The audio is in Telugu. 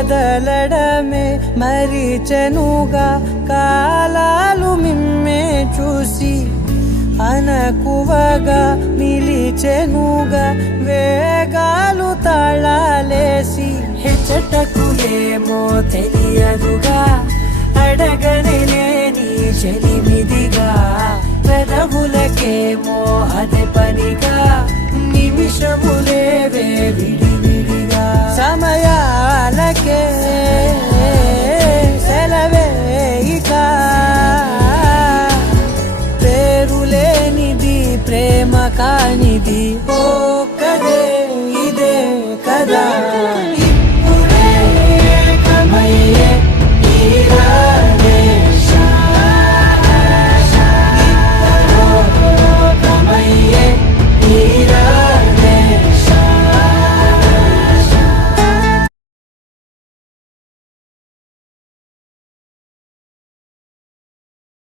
కదలడమే మరిచెనుగా కాలాలు మిమ్మే చూసి అనకువగా నిలిచెనుగా వేగాలు తాళాలేసి హెచ్చటకు ఏమో తెలియదుగా అడగనే లేని చెలిమిదిగా